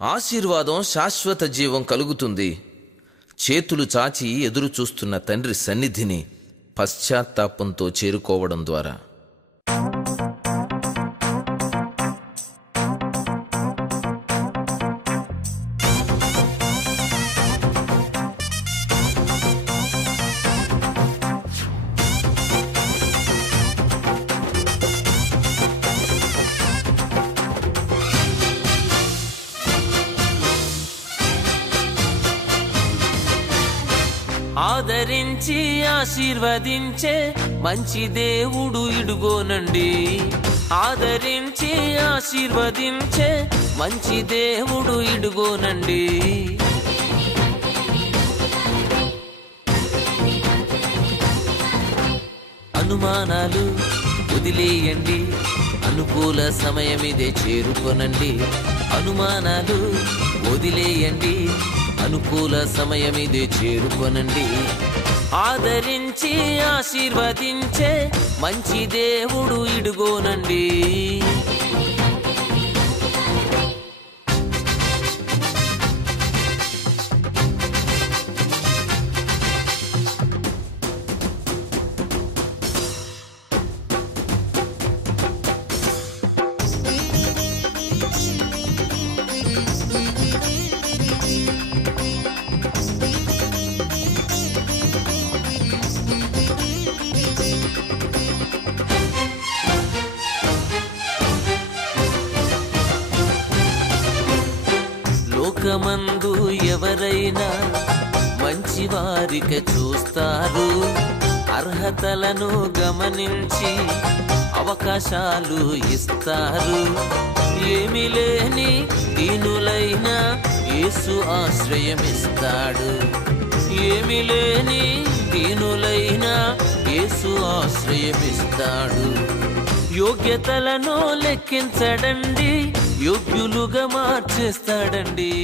ఆశీర్వాదం శాశ్వత జీవం కలుగుతుంది. చేతులు చాచి ఎదురు చూస్తున్న తండ్రి సన్నిధిని పశ్చాత్తాపంతో చేరుకోవడం ద్వారా. ఆదరించి ఆశీర్వదించే మంచి దేవుడు ఇడుగోనండి. ఆదరించి ఆశీర్వదించే మంచి దేవుడు ఇడుగోనండి. అనుమానాలు వదిలేయండి, అనుకూల సమయమిదే చేరుకొనండి. అనుమానాలు వదిలేయండి, అనుకూల సమయమిదే చేరుకొనండి. ఆదరించి ఆశీర్వదించే మంచి దేవుడు ఇడుగోనండి. లోకమందు ఎవరైనా మంచి వారిక చూస్తారు. అర్హతలను గమనించి అవకాశాలు ఇస్తారు. ఏమీ లేని దీనులైన యేసు ఆశ్రయమిస్తాడు. ఏమీ లేని దీనులైన యేసు ఆశ్రయమిస్తాడు. యోగ్యతలను లెక్కించడండి, యోగ్యులుగా మార్చేస్తాడండి.